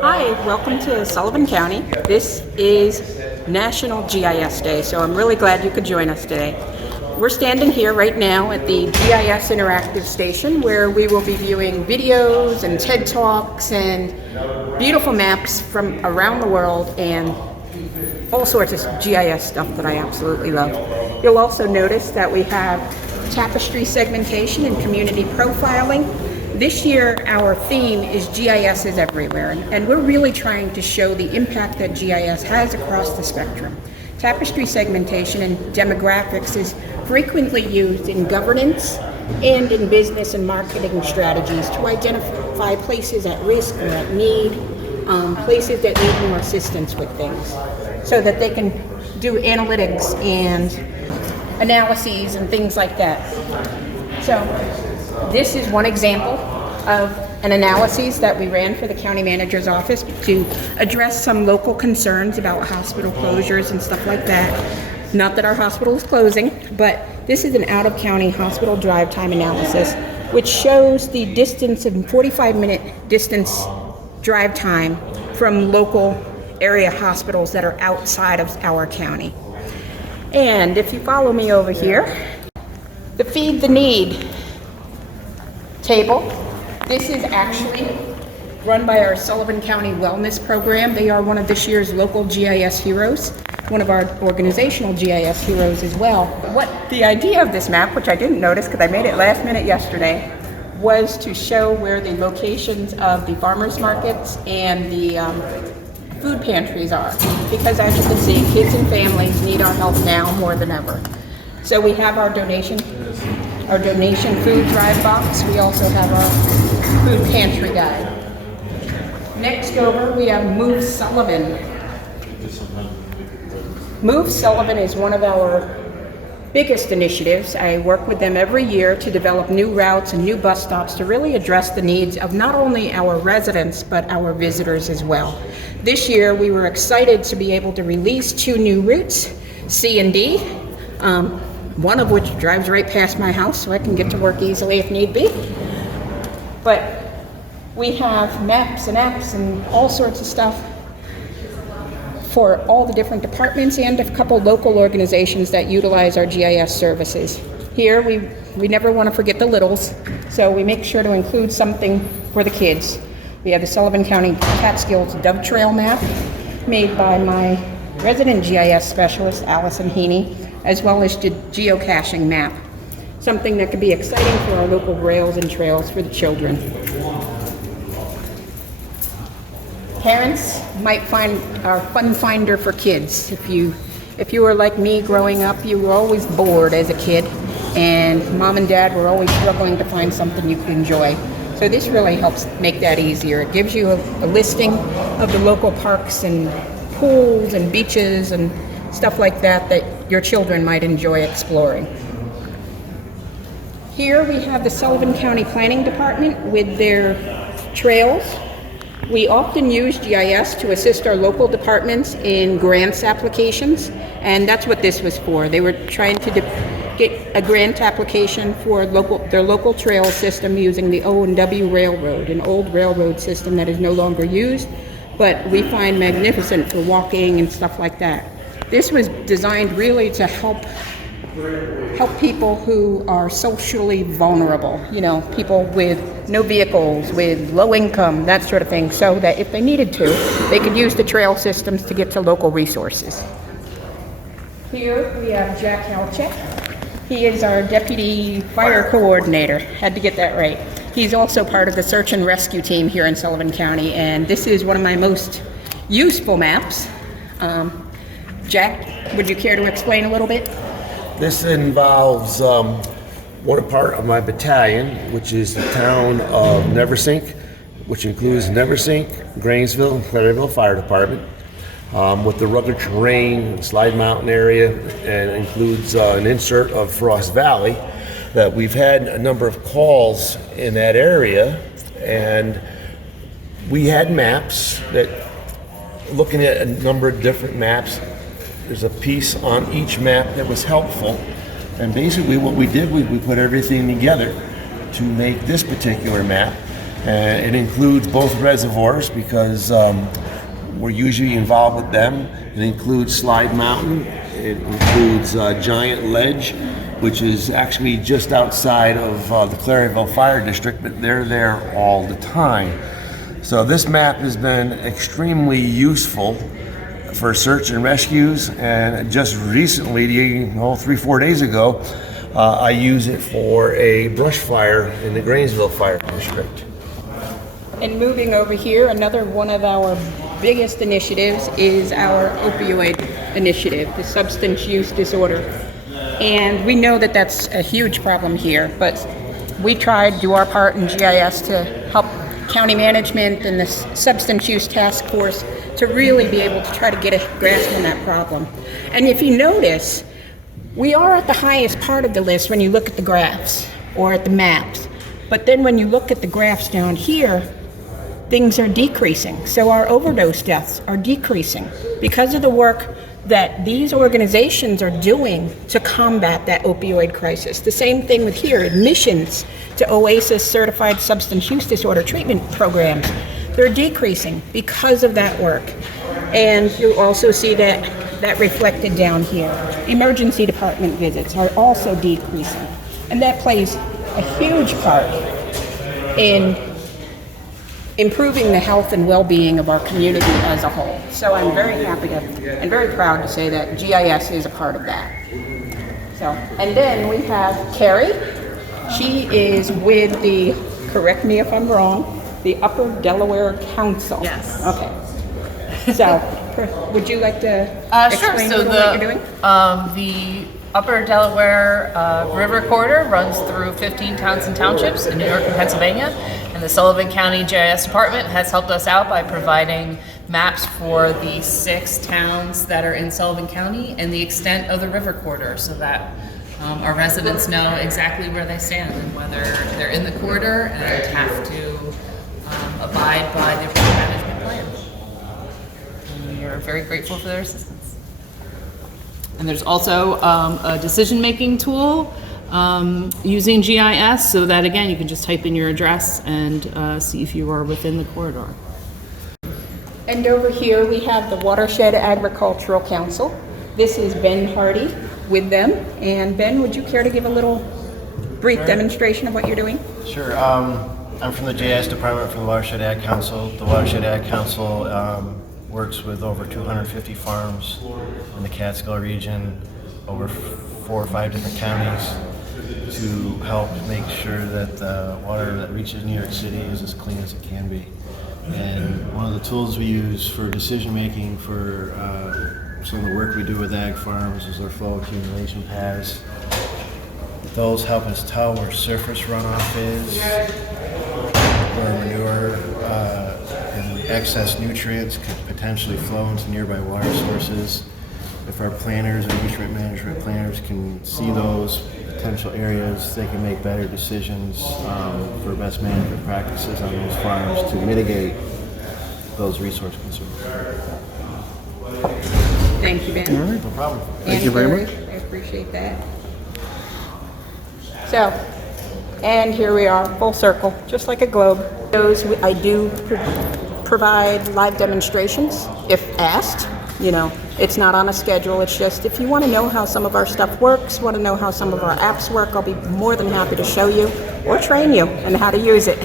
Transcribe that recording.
Hi, welcome to Sullivan County. This is National GIS Day, so I'm really glad you could join us today. We're standing here right now at the GIS Interactive Station where we will be viewing videos and TED Talks and beautiful maps from around the world and all sorts of GIS stuff that I absolutely love. You'll also notice that we have tapestry segmentation and community profiling. This year, our theme is GIS is everywhere, and we're really trying to show the impact that GIS has across the spectrum. Tapestry segmentation and demographics is frequently used in governance and in business and marketing strategies to identify places at risk or at need, places that need more assistance with things, so that they can do analytics and analyses and things like that. So this is one example of an analysis that we ran for the county manager's office to address some local concerns about hospital closures and stuff like that. Not that our hospital is closing, but this is an out-of-county hospital drive time analysis, which shows the distance and 45-minute distance drive time from local area hospitals that are outside of our county. And if you follow me over here, the Feed the Need table. This is actually run by our Sullivan County Wellness Program. They are one of this year's local GIS heroes, one of our organizational GIS heroes as well. What the idea of this map, which I didn't notice because I made it last minute yesterday, was to show where the locations of the farmers markets and the food pantries are. Because as you can see, kids and families need our help now more than ever. So we have our donation food drive box. We also have our food pantry guide. Next over, we have Move Sullivan. Move Sullivan is one of our biggest initiatives. I work with them every year to develop new routes and new bus stops to really address the needs of not only our residents, but our visitors as well. This year, we were excited to be able to release 2 new routes, C and D. One of which drives right past my house, so I can get to work easily if need be. But we have maps and apps and all sorts of stuff for all the different departments and a couple local organizations that utilize our GIS services. Here, we never want to forget the littles, so we make sure to include something for the kids. We have the Sullivan County Catskills Dove Trail map made by my resident GIS specialist, Allison Heaney, as well as the geocaching map, something that could be exciting for our local rails and trails for the children. Parents might find our fun finder for kids. If you were like me growing up, you were always bored as a kid, and mom and dad were always struggling to find something you could enjoy. So this really helps make that easier. It gives you a listing of the local parks and pools and beaches and stuff like that your children might enjoy exploring. Here we have the Sullivan County Planning Department with their trails. We often use GIS to assist our local departments in grants applications, and that's what this was for. They were trying to get a grant application for their local trail system using the O&W Railroad, an old railroad system that is no longer used, but we find magnificent for walking and stuff like that. This was designed really to help people who are socially vulnerable, people with no vehicles, with low income, that sort of thing, so that if they needed to, they could use the trail systems to get to local resources. Here we have Jack Halchek. He is our deputy fire coordinator. Had to get that right. He's also part of the search and rescue team here in Sullivan County, and this is one of my most useful maps. Jack, would you care to explain a little bit? This involves one part of my battalion, which is the town of Neversink, which includes Neversink, Grainsville, and Claryville Fire Department, with the rugged terrain, Slide Mountain area, and includes an insert of Frost Valley. That we've had a number of calls in that area, and we had maps that, looking at a number of different maps, there's a piece on each map that was helpful, and basically what we did was we put everything together to make this particular map. And it includes both reservoirs because we're usually involved with them. It includes Slide Mountain. It includes Giant Ledge, which is actually just outside of the Claryville Fire District, but they're there all the time. So this map has been extremely useful for search and rescues, and just recently, 3-4 days ago, I use it for a brush fire in the Grainsville Fire District. And moving over here, another one of our biggest initiatives is our opioid initiative, the substance use disorder. And we know that that's a huge problem here, but we tried to do our part in GIS to help county management and the substance use task force to really be able to try to get a grasp on that problem. And if you notice, we are at the highest part of the list when you look at the graphs or at the maps. But then when you look at the graphs down here, things are decreasing. So our overdose deaths are decreasing because of the work that these organizations are doing to combat that opioid crisis. The same thing with here, admissions to OASIS certified substance use disorder treatment programs. They're decreasing because of that work. And you'll also see that reflected down here. Emergency department visits are also decreasing. And that plays a huge part in improving the health and well-being of our community as a whole. So I'm very happy and very proud to say that GIS is a part of that. So, and then we have Carrie. She is with the, correct me if I'm wrong, the Upper Delaware Council. Yes. Okay. So, would you like to explain a little what you're doing? The Upper Delaware River Corridor runs through 15 towns and townships in New York and Pennsylvania, and the Sullivan County GIS Department has helped us out by providing maps for the 6 towns that are in Sullivan County and the extent of the river corridor, so that our residents know exactly where they stand and whether they're in the corridor and have to abide by the river management plan. And we are very grateful for their assistance. And there's also a decision-making tool using GIS, so that again, you can just type in your address and see if you are within the corridor. And over here we have the Watershed Agricultural Council. This is Ben Hardy with them. And Ben, would you care to give a little brief demonstration of what you're doing? Sure. I'm from the GIS department from the Watershed Ag Council. The Watershed Ag Council works with over 250 farms in the Catskill region, over 4 or 5 different counties, to help make sure that the water that reaches New York City is as clean as it can be. And one of the tools we use for decision making for some of the work we do with ag farms is our flow accumulation paths. Those help us tell where surface runoff is, where manure and excess nutrients could potentially flow into nearby water sources. If our planners and nutrient management planners can see those potential areas, they can make better decisions for best management practices on those farms to mitigate those resource concerns. Thank you, Ben. All right, no problem. Thank you very much. I appreciate that. So, and here we are, full circle, just like a globe. I do provide live demonstrations if asked. You know, it's not on a schedule. It's just if you want to know how some of our stuff works, want to know how some of our apps work, I'll be more than happy to show you or train you on how to use it.